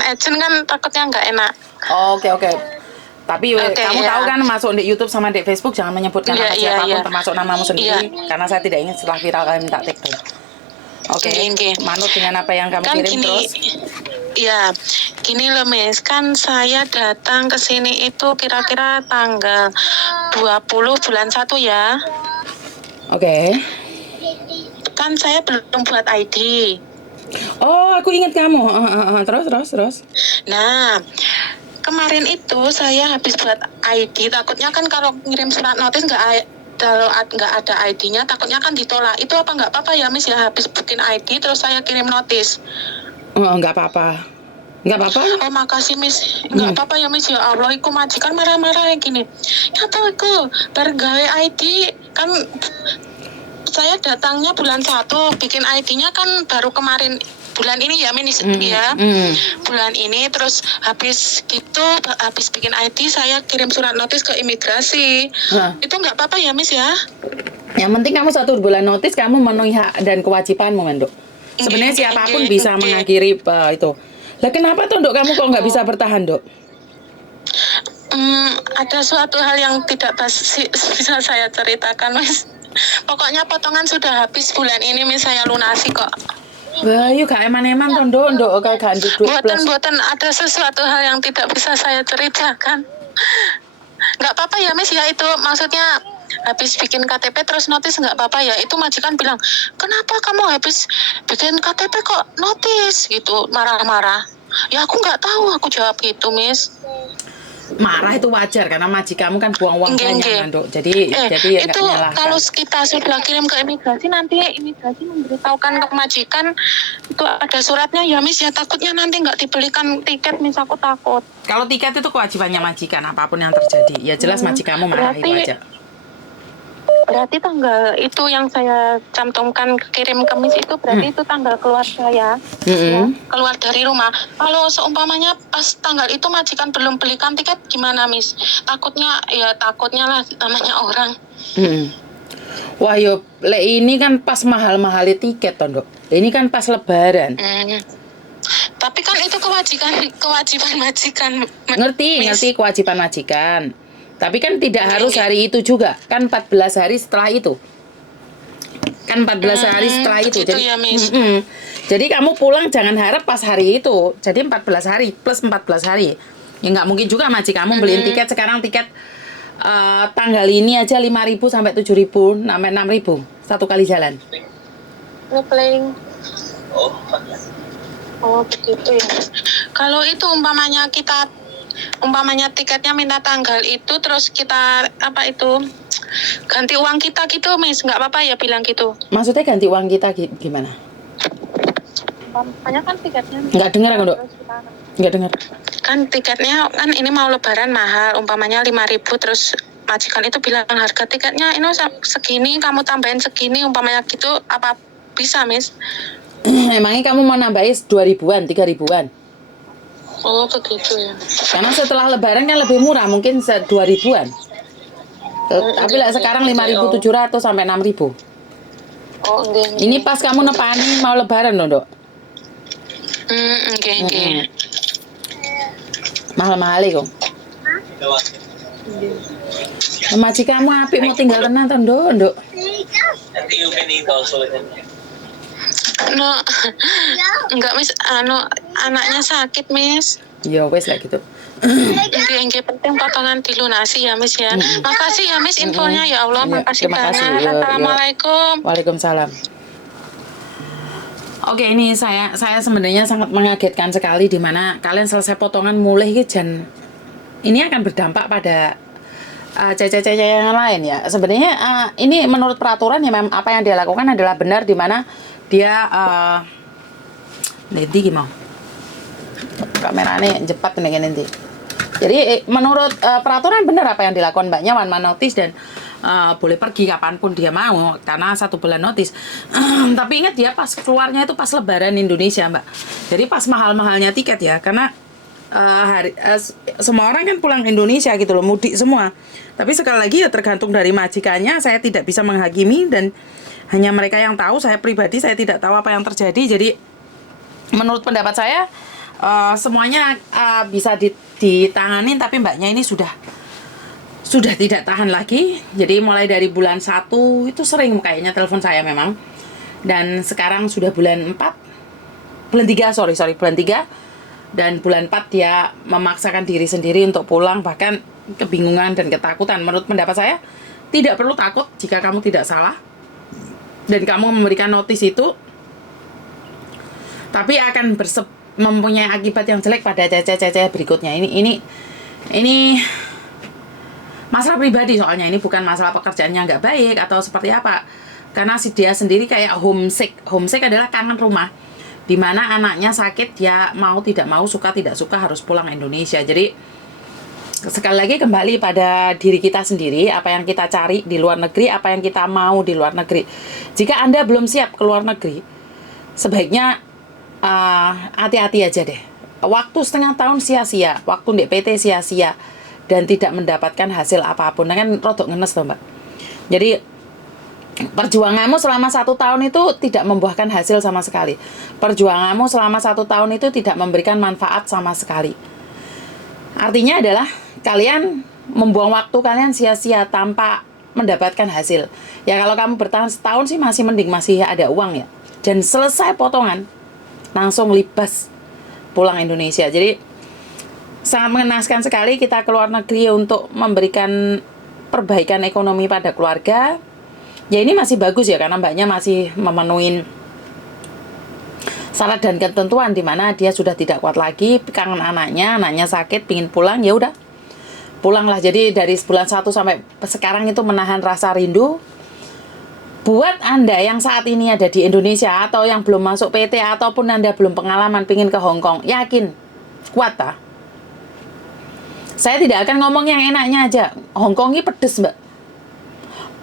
agent kan takutnya nggak enak. Oke. Tapi kamu tahu kan masuk di YouTube sama di Facebook jangan menyebutkan nama siapapun termasuk namamu sendiri karena saya tidak ingin setelah viral kalian minta take down. Oke. Manut dengan apa yang kamu kan kirim gini, terus. Ya, gini loh Miss, kan saya datang ke sini itu kira-kira tanggal 20 bulan 1 ya. Oke. Kan saya belum buat ID. Oh, aku ingat kamu. Terus. Nah, kemarin itu saya habis buat ID, takutnya kan kalau ngirim surat notis kalau nggak ada ID-nya, takutnya kan ditolak. Itu apa nggak apa-apa ya Miss ya, habis bikin ID terus saya kirim notis? Oh, nggak apa-apa. Oh makasih Miss, nggak apa-apa ya Miss ya Allah, iku majikan marah-marah kayak gini. Apa iku, baru gawe ID kan saya datangnya bulan 1, bikin ID-nya kan baru kemarin bulan ini ya Miss ya. Bulan ini terus habis bikin ID saya kirim surat notis ke imigrasi. Itu nggak apa-apa ya Miss ya? Yang penting kamu 1 bulan notis kamu memenuhi hak dan kewajibanmu kan, Dok. Sebenarnya siapapun bisa mengakhiri itu. Lah kenapa tuh Dok kamu kok nggak bisa bertahan, Dok? Ada suatu hal yang tidak bisa saya ceritakan, Mas. Pokoknya potongan sudah habis bulan ini, Mas, saya lunasi kok. Wah, yuk gak eman-eman toh, Dok, kayak ganti duit plus. Buatan ada sesuatu hal yang tidak bisa saya ceritakan. Nggak apa-apa ya, Mas, ya itu maksudnya habis bikin KTP terus notis nggak apa-apa ya. Itu majikan bilang, kenapa kamu habis bikin KTP kok notis gitu, marah-marah. Ya aku nggak tahu, aku jawab gitu, Miss. Marah itu wajar karena majikanmu kan buang uang banyak kan, Dok. Jadi ya itu kalau kita sudah kirim ke imigrasi, nanti imigrasi memberitahukan ke majikan itu ada suratnya ya Miss ya, takutnya nanti nggak dibelikan tiket Miss, aku takut. Kalau tiket itu kewajibannya majikan apapun yang terjadi. Ya jelas majikanmu marah itu aja. Berarti tanggal itu yang saya cantumkan kirim ke Miss itu berarti itu tanggal keluar saya ya, keluar dari rumah. Kalau seumpamanya pas tanggal itu majikan belum belikan tiket gimana Miss? Takutnya lah namanya orang. Wah yo, ini kan pas mahal-mahal tiket toh, Dok. Ini kan pas lebaran. Tapi kan itu kewajiban majikan. Ngerti kewajiban majikan. Tapi kan tidak harus hari itu juga, kan 14 hari setelah itu. Kan 14 hari setelah itu. Jadi, ya, Miss. Jadi kamu pulang jangan harap pas hari itu. Jadi 14 hari plus 14 hari. Ya nggak mungkin juga kamu beliin tiket sekarang tanggal ini aja 5.000 sampai 7.000 sampai 6.000 satu kali jalan. Ngeplaying. Oh begitu ya. Kalau itu umpamanya tiketnya minta tanggal itu terus kita ganti uang kita gitu Miss, nggak apa-apa ya bilang gitu? Maksudnya ganti uang kita gimana? Umpamanya kan tiketnya nggak dengar aku, Dok. Nggak dengar. Kan tiketnya kan ini mau lebaran mahal, umpamanya 5.000 terus majikan itu bilang harga tiketnya ini segini, kamu tambahin segini umpamanya gitu, apa bisa Miss? Emangnya kamu mau nambahin 2.000-an, 3.000-an? Oh begitu ya. Karena setelah lebaran kan lebih murah, mungkin 2.000-an. Tapi lah sekarang 5.700 sampai 6.000. Oh enggak. Ini pas kamu nepani mau lebaran loh, Dok. Enggak. Mahal-mahal kok. Majikanmu apik mau tinggal tenan to, Dok. Enggak Miss, anaknya sakit Miss. Ya wes lah gitu. Enggak penting potongan dilunasi ya Miss ya. Makasih ya Miss infonya ya Allah, makasih banget. Assalamualaikum. Waalaikumsalam. Oke, ini saya sebenarnya sangat mengagetkan sekali di mana kalian selesai potongan mulai ini akan berdampak pada cece-cece yang lain ya. Sebenarnya ini menurut peraturan ya memang apa yang dia lakukan adalah benar di mana dia nanti gimana? Kameranya cepat nih nanti. Jadi menurut peraturan benar apa yang dilakukan Mbaknya one man notice dan boleh pergi kapanpun dia mau karena 1 bulan notice. Tapi ingat dia pas keluarnya itu pas lebaran Indonesia Mbak. Jadi pas mahal-mahalnya tiket ya karena semua orang kan pulang Indonesia gitu loh, mudik semua. Tapi sekali lagi ya tergantung dari majikannya, saya tidak bisa menghakimi dan hanya mereka yang tahu. Saya pribadi saya tidak tahu apa yang terjadi. Jadi menurut pendapat saya semuanya bisa ditanganin, tapi mbaknya ini sudah tidak tahan lagi. Jadi mulai dari bulan 1 itu sering kayaknya telepon saya memang. Dan sekarang sudah bulan 4, bulan 3, bulan 3. Dan bulan 4 dia memaksakan diri sendiri untuk pulang, bahkan kebingungan dan ketakutan. Menurut pendapat saya, tidak perlu takut jika kamu tidak salah dan kamu memberikan notis itu, tapi akan mempunyai akibat yang jelek pada cece berikutnya. Ini masalah pribadi, soalnya ini bukan masalah pekerjaannya nggak baik atau seperti apa, karena dia sendiri kayak homesick adalah kangen rumah, dimana anaknya sakit, dia mau tidak mau, suka tidak suka harus pulang Indonesia. Jadi sekali lagi kembali pada diri kita sendiri, apa yang kita cari di luar negeri, apa yang kita mau di luar negeri. Jika Anda belum siap ke luar negeri, sebaiknya hati-hati aja deh. Waktu setengah tahun sia-sia, waktu di PT sia-sia, dan tidak mendapatkan hasil apapun. Nah, kan rodok ngenes tuh, Mbak. Jadi perjuanganmu selama 1 tahun itu tidak membuahkan hasil sama sekali. Perjuanganmu selama 1 tahun itu tidak memberikan manfaat sama sekali. Artinya adalah kalian membuang waktu kalian sia-sia tanpa mendapatkan hasil. Ya kalau kamu bertahan setahun sih masih mending, masih ada uang ya. Dan selesai potongan, langsung libas pulang Indonesia. Jadi sangat mengenaskan sekali kita keluar negeri untuk memberikan perbaikan ekonomi pada keluarga. Ya ini masih bagus ya, karena mbaknya masih memenuhi syarat dan ketentuan, di mana dia sudah tidak kuat lagi, kangen anaknya sakit, pingin pulang, ya udah pulanglah. Jadi dari bulan 1 sampai sekarang itu menahan rasa rindu. Buat Anda yang saat ini ada di Indonesia atau yang belum masuk PT ataupun Anda belum pengalaman pingin ke Hong Kong, yakin kuat tak? Saya tidak akan ngomong yang enaknya aja. Hong Kong ini pedes, Mbak.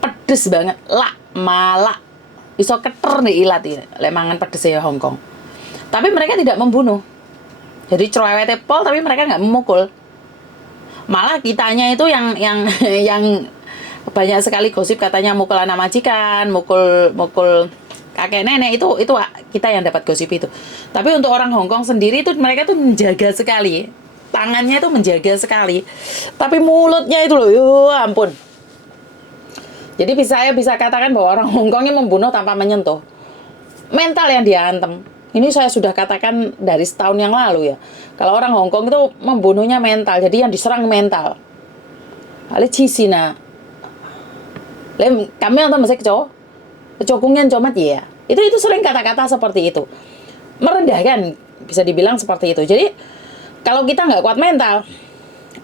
Pedes banget, malak. Iso keter nih ilat ini, lek mangan pedes ya Hong Kong. Tapi mereka tidak membunuh. Jadi cerewet pol, tapi mereka nggak memukul. Malah kitanya itu yang banyak sekali gosip katanya mukul anak majikan, mukul kakek nenek, itu kita yang dapat gosip itu. Tapi untuk orang Hong Kong sendiri itu mereka tuh menjaga sekali. Tangannya itu menjaga sekali. Tapi mulutnya itu loh, ya ampun. Jadi saya bisa katakan bahwa orang Hong Kong ini membunuh tanpa menyentuh. Mental yang diantem. Ini saya sudah katakan dari setahun yang lalu ya. Kalau orang Hong Kong itu membunuhnya mental, jadi yang diserang mental. Ale cisina. Kami yang tahu masih kecokungnya comat ya. Itu sering kata-kata seperti itu. Merendahkan, bisa dibilang seperti itu. Jadi kalau kita nggak kuat mental,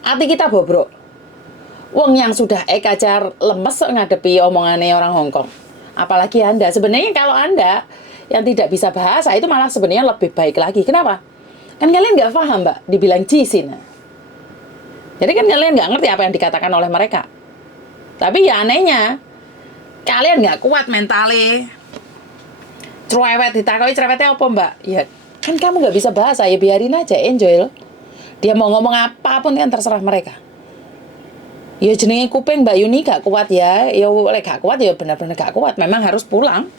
hati kita bobrok. Wong yang sudah kajar lemes ngadepi omongannya orang Hong Kong. Apalagi Anda. Sebenarnya kalau Anda yang tidak bisa bahasa itu malah sebenarnya lebih baik lagi. Kenapa? Kan kalian nggak paham, Mbak, dibilang cisin. Jadi kan kalian nggak ngerti apa yang dikatakan oleh mereka. Tapi ya anehnya, kalian nggak kuat mentalnya. Cerewet, ditakoi cerewetnya apa, Mbak? Ya kan kamu nggak bisa bahasa, ya biarin aja, enjoy loh. Dia mau ngomong apapun kan terserah mereka. Ya jenenge kuping Mbak Yuni gak kuat ya. Ya oleh gak kuat ya benar-benar gak kuat. Memang harus pulang.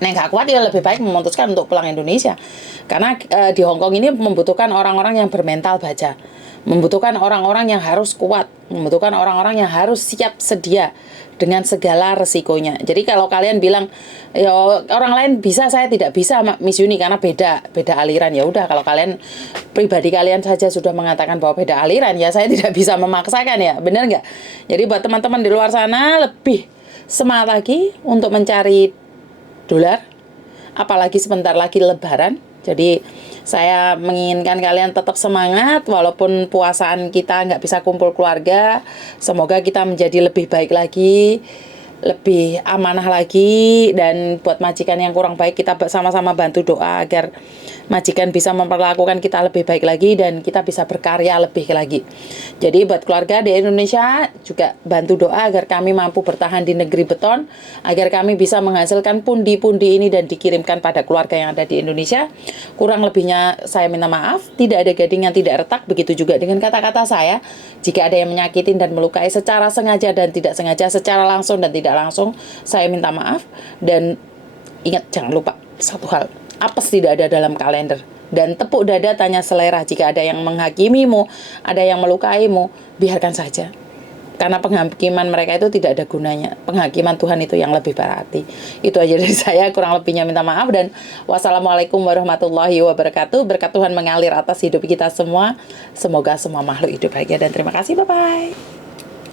Nah gak kuat ya lebih baik memutuskan untuk pulang Indonesia. Karena di Hong Kong ini membutuhkan orang-orang yang bermental baja. Membutuhkan orang-orang yang harus kuat. Membutuhkan orang-orang yang harus siap sedia dengan segala resikonya. Jadi kalau kalian bilang ya orang lain bisa, saya tidak bisa, Miss Yuni, karena beda aliran. Ya udah, kalau kalian pribadi kalian saja sudah mengatakan bahwa beda aliran, ya saya tidak bisa memaksakan, ya benar nggak? Jadi buat teman-teman di luar sana lebih semangat lagi untuk mencari dolar, apalagi sebentar lagi Lebaran. Jadi saya menginginkan kalian tetap semangat walaupun puasaan kita nggak bisa kumpul keluarga. Semoga kita menjadi lebih baik lagi, lebih amanah lagi. Dan buat majikan yang kurang baik, kita sama-sama bantu doa agar majikan bisa memperlakukan kita lebih baik lagi dan kita bisa berkarya lebih lagi. Jadi buat keluarga di Indonesia juga bantu doa agar kami mampu bertahan di negeri beton, agar kami bisa menghasilkan pundi-pundi ini dan dikirimkan pada keluarga yang ada di Indonesia. Kurang lebihnya saya minta maaf, tidak ada gading yang tidak retak. Begitu juga dengan kata-kata saya, jika ada yang menyakitin dan melukai secara sengaja dan tidak sengaja, secara langsung dan tidak langsung, saya minta maaf. Dan ingat, jangan lupa satu hal, apes tidak ada dalam kalender. Dan tepuk dada tanya selera. Jika ada yang menghakimimu, ada yang melukaimu, biarkan saja. Karena penghakiman mereka itu tidak ada gunanya. Penghakiman Tuhan itu yang lebih berarti. Itu aja dari saya, kurang lebihnya minta maaf. Dan wassalamualaikum warahmatullahi wabarakatuh. Berkat Tuhan mengalir atas hidup kita semua. Semoga semua makhluk hidup bahagia dan terima kasih. Bye-bye.